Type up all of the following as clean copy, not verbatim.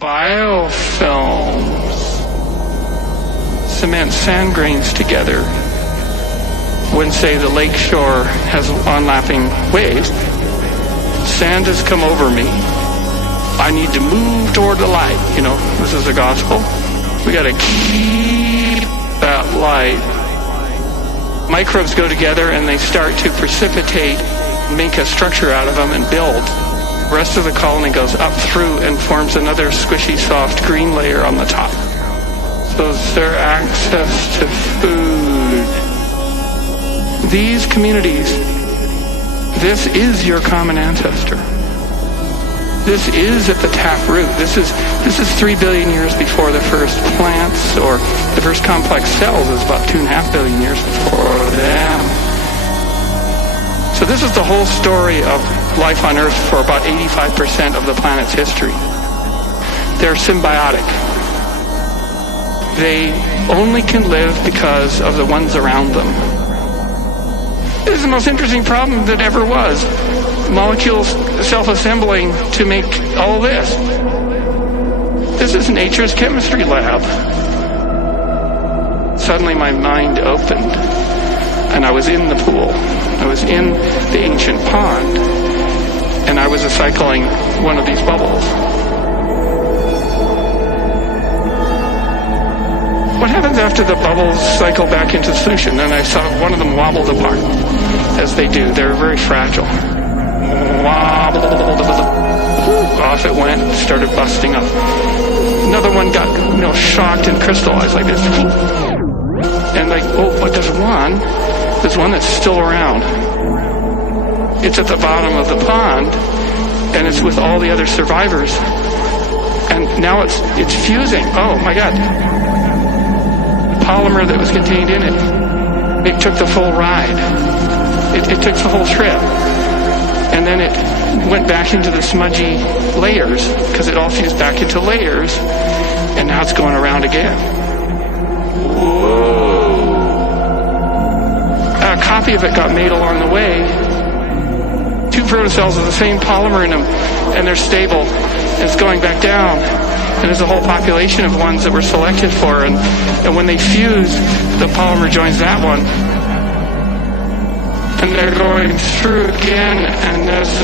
Biofilms cement sand grains together when, say, the lake shore has onlapping waves. Sand has come over me. I need to move toward the light. You know, this is the gospel. We got to keep that light. Microbes go together and they start to precipitate, make a structure out of them and build. The rest of the colony goes up through and forms another squishy, soft green layer on the top. So it's their access to food. These communities, this is your common ancestor. This is at the tap root. This is 3 billion years before the first plants or the first complex cells is about 2.5 billion years before them. So this is the whole story of life on Earth for about 85% of the planet's history. They're symbiotic. They only can live because of the ones around them. This is the most interesting problem that ever was. Molecules self-assembling to make all this. This is nature's chemistry lab. Suddenly my mind opened, and I was in the pool. I was in the ancient pond, and I was recycling one of these bubbles. What happens after the bubbles cycle back into solution? And I saw one of them wobbled apart, as they do. They're very fragile. Wobbled, off it went, started busting up. Another one got, shocked and crystallized like this. And but there's one that's still around. It's at the bottom of the pond, and it's with all the other survivors. And now it's fusing. Oh my God. Polymer that was contained in it took the full ride. It took the whole trip. And then it went back into the smudgy layers, because it all fused back into layers, and now it's going around again. Whoa. A copy of it got made along the way. 2 protocells with the same polymer in them, and they're stable. And it's going back down. And there's a whole population of ones that were selected for, and when they fuse, the polymer joins that one. And they're going through again, and there's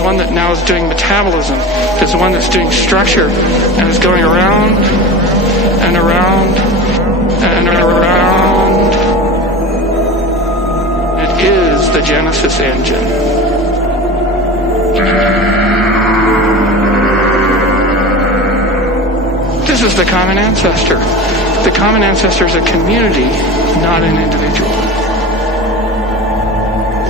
one that now is doing metabolism. There's one that's doing structure, and it's going around and around and around. It is the Genesis engine. This is the common ancestor. The common ancestor is a community, not an individual.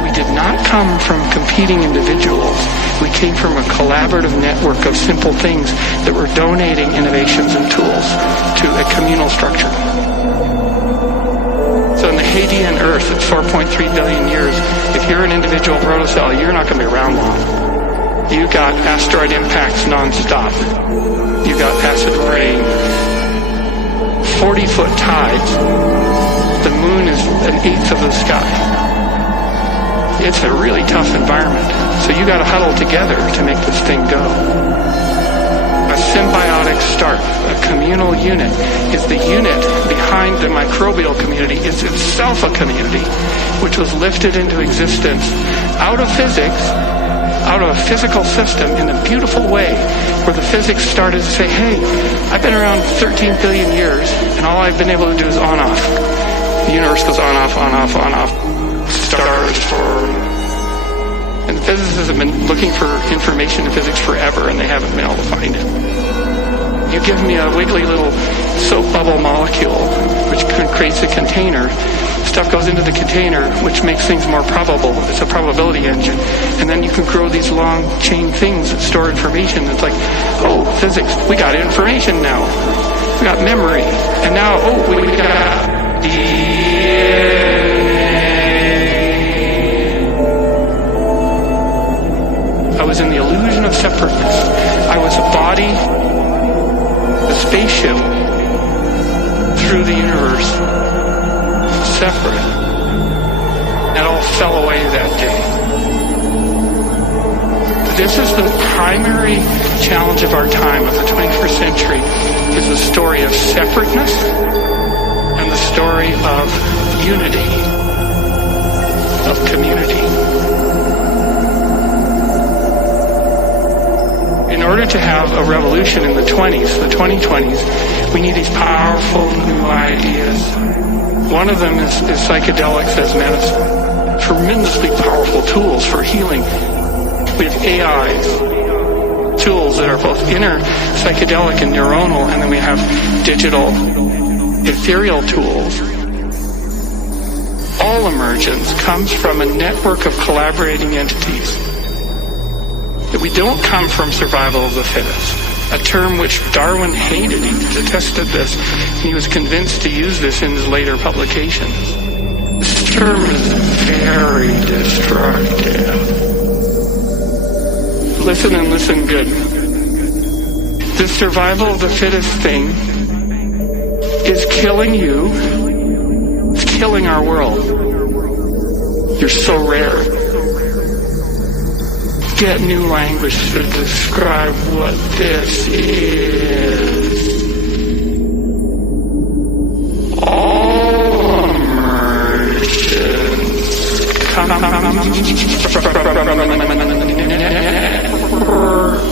We did not come from competing individuals. We came from a collaborative network of simple things that were donating innovations and tools to a communal structure. So in the Hadean Earth at 4.3 billion years, if you're an individual protocell, you're not going to be around long. You got asteroid impacts nonstop. You got acid rain, 40-foot tides. The moon is 1/8 of the sky. It's a really tough environment. So you got to huddle together to make this thing go. A symbiotic start, a communal unit, is the unit behind the microbial community. Is itself a community, which was lifted into existence out of physics, out of a physical system in a beautiful way, where the physics started to say, hey, I've been around 13 billion years, and all I've been able to do is on-off. The universe goes on-off, on-off, on-off. Stars form. And the physicists have been looking for information in physics forever, and they haven't been able to find it. You give me a wiggly little soap bubble molecule, which creates a container. Stuff goes into the container, which makes things more probable. It's a probability engine. And then you can grow these long chain things that store information. It's like, oh, physics, we got information now. We got memory. And now, we got DNA. I was in the illusion of separateness. I was a body, a spaceship, through the universe, separate. It all fell away that day. This is the primary challenge of our time, of the 21st century, is the story of separateness and the story of unity, of community. In order to have a revolution in the 2020s, we need these powerful new ideas. One of them is psychedelics as medicine. Tremendously powerful tools for healing. We have AIs, tools that are both inner psychedelic and neuronal, and then we have digital, ethereal tools. All emergence comes from a network of collaborating entities. That we don't come from survival of the fittest, a term which Darwin hated. He detested this, and he was convinced to use this in his later publications. This term is very destructive. Listen and listen good. This survival of the fittest thing is killing you. It's killing our world. You're so rare. Get new language to describe what this is. All emergence comes from a network